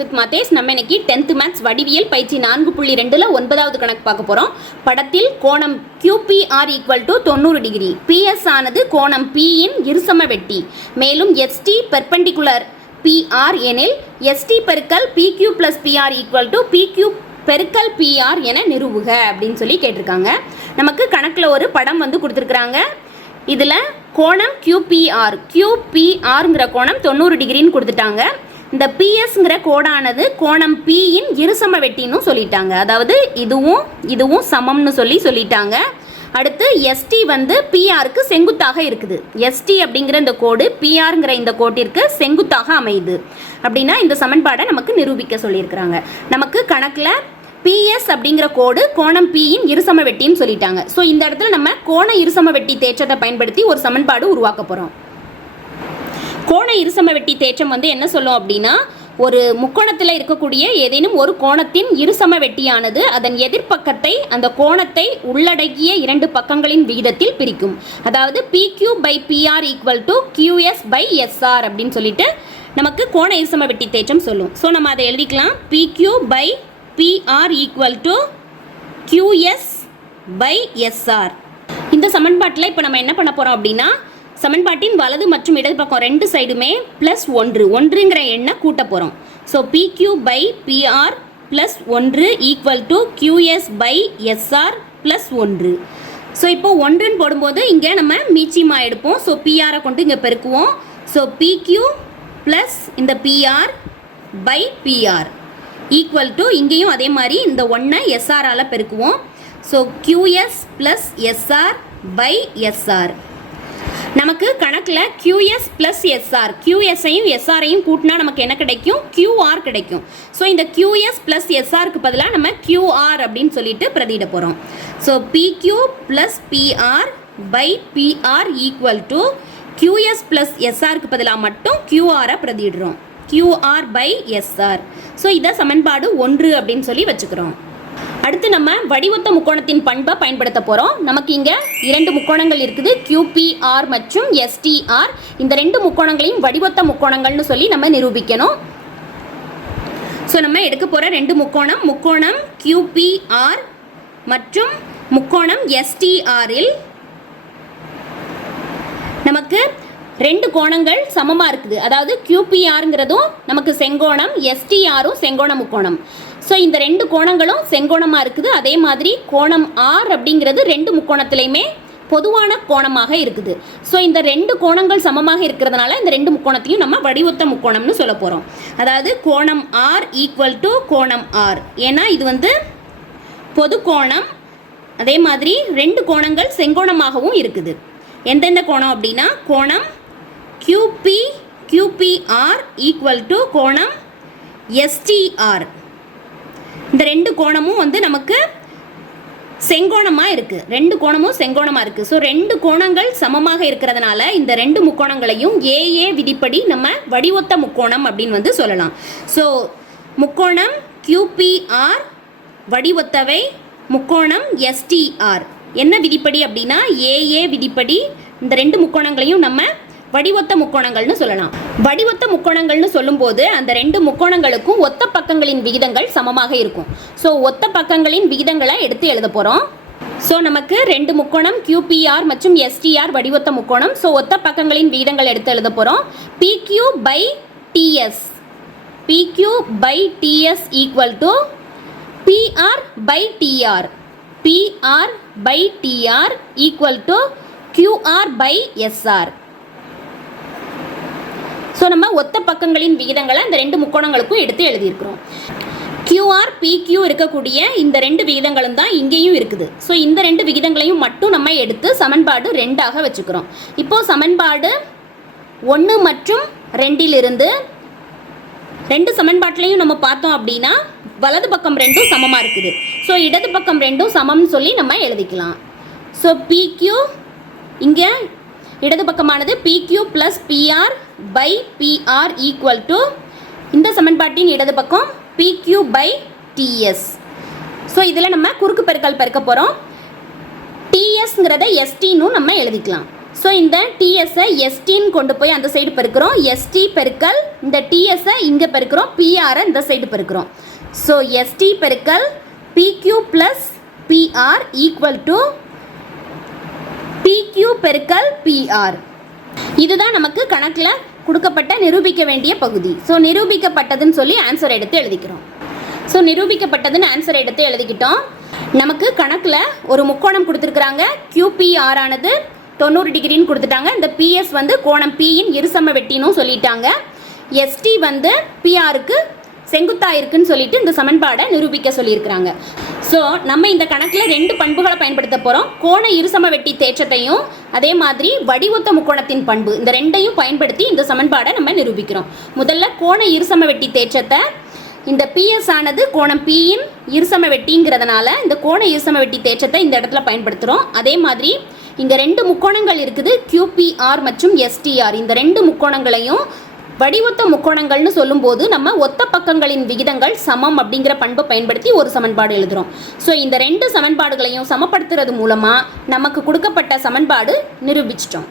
With Mathesh. நம்ம இன்னைக்கு tenth maths வடிவியல் பயிற்சி நான்கு புள்ளி ரெண்டில் ஒன்பதாவது கணக்கு பார்க்க போகிறோம் படத்தில் கோணம் QPR ஈக்குவல் டு தொண்ணூறு டிகிரி பிஎஸ் ஆனது கோணம் P இன் இருசம வெட்டி. மேலும் எஸ்டி பெர்பெண்டிகுலர் PR எனில் எஸ்டி பெருக்கல் PQ plus PR equal to PQ பெருக்கல் பிஆர் என நிறுவுக அப்படின்னு சொல்லி கேட்டிருக்காங்க. நமக்கு கணக்கில் ஒரு படம் வந்து கொடுத்துருக்குறாங்க. இதில் கோணம் கியூபிஆர் கியூபிஆருங்கிற கோணம் தொண்ணூறு டிகிரின்னு கொடுத்துட்டாங்க. இந்த பிஎஸ்ங்கிற கோடானது கோணம் பியின் இருசம வெட்டின்னு சொல்லிட்டாங்க. அதாவது இதுவும் இதுவும் சமம்னு சொல்லி சொல்லிட்டாங்க. அடுத்து எஸ்டி வந்து பிஆருக்கு செங்குத்தாக இருக்குது. எஸ்டி அப்படிங்கிற இந்த கோடு பிஆருங்கிற இந்த கோட்டிற்கு செங்குத்தாக அமையுது. அப்படின்னா இந்த சமன்பாடை நமக்கு நிரூபிக்க சொல்லியிருக்கிறாங்க. நமக்கு கணக்கில் பிஎஸ் அப்படிங்கிற கோடு கோணம் பியின் இருசம வெட்டின்னு சொல்லிட்டாங்க. ஸோ இந்த இடத்துல நம்ம கோண இருசம வெட்டி தேற்றத்தை பயன்படுத்தி ஒரு சமன்பாடு உருவாக்க போகிறோம் கோண இருசம வெட்டி தேற்றம் வந்து என்ன சொல்லும் அப்படின்னா ஒரு முக்கோணத்தில் இருக்கக்கூடிய ஏதேனும் ஒரு கோணத்தின் இருசம வெட்டியானது அதன் எதிர்ப்பக்கத்தை அந்த கோணத்தை உள்ளடக்கிய இரண்டு பக்கங்களின் விகிதத்தில் பிரிக்கும். அதாவது PQ by PR equal to QS by SR அப்படின்னு சொல்லிட்டு நமக்கு கோண இருசம வெட்டி தேற்றம் சொல்லும். ஸோ நம்ம அதை எழுதிக்கலாம். PQ by PR equal to QS by SR இந்த சமன்பாட்டில் இப்போ நம்ம என்ன பண்ண போகிறோம் அப்படின்னா சமன்பாட்டின் வலது மற்றும் இடது பக்கம் ரெண்டு சைடுமே ப்ளஸ் ஒன்று. ஒன்றுங்கிற எண்ணை கூட்ட போகிறோம் so PQ by PR plus ஒன்று equal to QS by SR plus ஒன்று. ஸோ இப்போ ஒன்றுன்னு போடும்போது இங்கே நம்ம மீச்சியமாக எடுப்போம். ஸோ பிஆரை கொண்டு இங்கே பெருக்குவோம். ஸோ பிக்யூ ப்ளஸ் இந்த PR by PR equal to இங்கேயும் அதே மாதிரி இந்த ஒன்றை எஸ்ஆரால் பெருக்குவோம். So QS plus SR by SR நமக்கு கணக்கில் கியூஎஸ் ப்ளஸ் எஸ்ஆர் கியூஎஸ்ஐயும் எஸ்ஆரையும் கூட்டினா நமக்கு என்ன கிடைக்கும்? கியூஆர் கிடைக்கும். ஸோ இந்த கியூஎஸ் ப்ளஸ் எஸ்ஆருக்கு பதிலாக நம்ம கியூஆர் அப்படின்னு சொல்லிட்டு பிரதியிட போகிறோம் so PQ plus PR by PR equal to QS plus எஸ்ஆருக்கு பதிலாக மட்டும் கியூஆரை பிரதியிடுறோம். கியூஆர் பை எஸ்ஆர் ஸோ இதை சமன்பாடு ஒன்று அப்படின்னு சொல்லி வச்சுக்கிறோம். அடுத்து நம்ம வடிவொத்த முக்கோணத்தின் பண்பை பயன்படுத்த போகிறோம் நமக்கு இங்கே இரண்டு முக்கோணங்கள் இருக்குது. கியூபிஆர் மற்றும் எஸ்டிஆர் இந்த ரெண்டு முக்கோணங்களையும் வடிவொத்த முக்கோணங்கள்னு சொல்லி நம்ம நிரூபிக்கணும். ஸோ நம்ம எடுக்க போகிற ரெண்டு முக்கோணம் முக்கோணம் கியூபிஆர் மற்றும் முக்கோணம் எஸ்டிஆரில் நமக்கு ரெண்டு கோணங்கள் சமமாக இருக்குது. அதாவது கியூபிஆருங்கிறதும் நமக்கு செங்கோணம் எஸ்டிஆரும் செங்கோண முக்கோணம். ஸோ இந்த ரெண்டு கோணங்களும் செங்கோணமாக இருக்குது. அதே மாதிரி கோணம் ஆர் அப்படிங்கிறது ரெண்டு முக்கோணத்துலையுமே பொதுவான கோணமாக இருக்குது. ஸோ இந்த ரெண்டு கோணங்கள் சமமாக இருக்கிறதுனால இந்த ரெண்டு முக்கோணத்தையும் நம்ம வடிவொத்த முக்கோணம்னு சொல்ல போகிறோம் அதாவது கோணம் ஆர் ஈக்குவல் டு கோணம் ஆர் ஏன்னா இது வந்து பொது கோணம். அதே மாதிரி ரெண்டு கோணங்கள் செங்கோணமாகவும் இருக்குது. எந்தெந்த கோணம் அப்படின்னா கோணம் கியூபி கியூபிஆர் ஈக்குவல் டு கோணம் எஸ்டிஆர் ரெண்டு கோணமும் வந்து நமக்கு செங்கோணமாக இருக்குது ரெண்டு கோணமும் செங்கோணமாக இருக்குது ஸோ ரெண்டு கோணங்கள் சமமாக இருக்கிறதுனால இந்த ரெண்டு முக்கோணங்களையும் ஏஏ விதிப்படி நம்ம வடிவொத்த முக்கோணம் அப்படின்னு வந்து சொல்லலாம். ஸோ முக்கோணம் கியூபிஆர் வடிவொத்தவை முக்கோணம் எஸ்டிஆர் என்ன விதிப்படி அப்படின்னா ஏஏ விதிப்படி இந்த ரெண்டு முக்கோணங்களையும் நம்ம வடிவொத்த முக்கோணங்கள்னு சொல்லலாம். வடிவொத்த முக்கோணங்கள்னு சொல்லும்போது அந்த ரெண்டு முக்கோணங்களுக்கும் ஒத்த பக்கங்களின் விகிதங்கள் சமமாக இருக்கும். ஸோ ஒத்த பக்கங்களின் விகிதங்களை எடுத்து எழுத போகிறோம் ஸோ நமக்கு ரெண்டு முக்கோணம் கியூபிஆர் மற்றும் எஸ்டிஆர் வடிவொத்த முக்கோணம். ஸோ ஒத்த பக்கங்களின் விகிதங்கள் எடுத்து எழுத போகிறோம் PQ by TS PQ by TS equal to PR by TR PR by TR equal to QR by SR so நம்ம ஒத்த பக்கங்களின் விகிதங்களை அந்த ரெண்டு முக்கோணங்களுக்கும் எடுத்து எழுதியிருக்கிறோம். கியூஆர் பிக்யூ இருக்கக்கூடிய இந்த ரெண்டு விகிதங்களும் தான் இங்கேயும் இருக்குது. ஸோ இந்த ரெண்டு விகிதங்களையும் மட்டும் நம்ம எடுத்து சமன்பாடு ரெண்டாக வச்சுக்கிறோம். இப்போது சமன்பாடு ஒன்று மற்றும் ரெண்டிலிருந்து ரெண்டு சமன்பாட்டிலையும் நம்ம பார்த்தோம் அப்படின்னா வலது பக்கம் ரெண்டும் சமமாக இருக்குது. ஸோ இடது பக்கம் ரெண்டும் சமம்னு சொல்லி நம்ம எழுதிக்கலாம். ஸோ பிக்யூ இங்கே இடது பக்கமானது PQ plus PR by PR equal to இந்த சமன்பாட்டின் இடது பக்கம் பிக்யூ பை டிஎஸ் ஸோ இதில் நம்ம குறுக்கு பெருக்கல் பெருக்க போகிறோம் டிஎஸ்ங்கிறத எஸ்டின்னு நம்ம எழுதிக்கலாம். ஸோ இந்த டிஎஸ்ஸை எஸ்டின்னு கொண்டு போய் அந்த சைடு பெருக்கிறோம். எஸ்டி பெருக்கல் இந்த டிஎஸ்ஸை இங்கே பெருக்கிறோம். பிஆரை இந்த சைடு பெருக்கிறோம். ஸோ எஸ்டி பெருக்கல் PQ plus PR equal to PQ பெருக்கல் பிஆர் இதுதான் நமக்கு கணக்கில் கொடுக்கப்பட்ட நிரூபிக்க வேண்டிய பகுதி. ஸோ நிரூபிக்கப்பட்டதுன்னு சொல்லி ஆன்சர் எடுத்து எழுதிக்கிறோம். ஸோ நிரூபிக்கப்பட்டதுன்னு ஆன்சர் எடுத்து எழுதிக்கிட்டோம். நமக்கு கணக்கில் ஒரு முக்கோணம் கொடுத்துருக்குறாங்க. கியூபிஆர் ஆனது தொண்ணூறு டிகிரின்னு கொடுத்துட்டாங்க. இந்த பிஎஸ் வந்து கோணம் பியின் இருசம வெட்டினும் சொல்லிட்டாங்க. எஸ்டி வந்து பிஆருக்கு செங்குத்தா இருக்குன்னு சொல்லிட்டு இந்த சமன்பாடை நிரூபிக்க சொல்லியிருக்கிறாங்க. ஸோ நம்ம இந்த கணக்கில் ரெண்டு பண்புகளை பயன்படுத்த போகிறோம் கோண இருசம வெட்டி தேற்றத்தையும் அதே மாதிரி வடிவொத்த முக்கோணத்தின் பண்பு. இந்த ரெண்டையும் பயன்படுத்தி இந்த சமன்பாடை நம்ம நிரூபிக்கிறோம். முதல்ல கோண இருசம வெட்டி தேற்றத்தை இந்த பிஎஸ் ஆனது கோணம் பியின் இருசம வெட்டிங்கிறதுனால இந்த கோண இருசம வெட்டி தேற்றத்தை இந்த இடத்துல பயன்படுத்துகிறோம் அதே மாதிரி இங்கே ரெண்டு முக்கோணங்கள் இருக்குது கியூபிஆர் மற்றும் எஸ்டிஆர் இந்த ரெண்டு முக்கோணங்களையும் வடிவொத்த முக்கோணங்கள்னு சொல்லும்போது நம்ம ஒத்த பக்கங்களின் விகிதங்கள் சமம் அப்படிங்கிற பண்பை பயன்படுத்தி ஒரு சமன்பாடு எழுதுறோம். ஸோ இந்த ரெண்டு சமன்பாடுகளையும் சமப்படுத்துறது மூலமாக நமக்கு கொடுக்கப்பட்ட சமன்பாடு நிரூபிச்சிட்டோம்.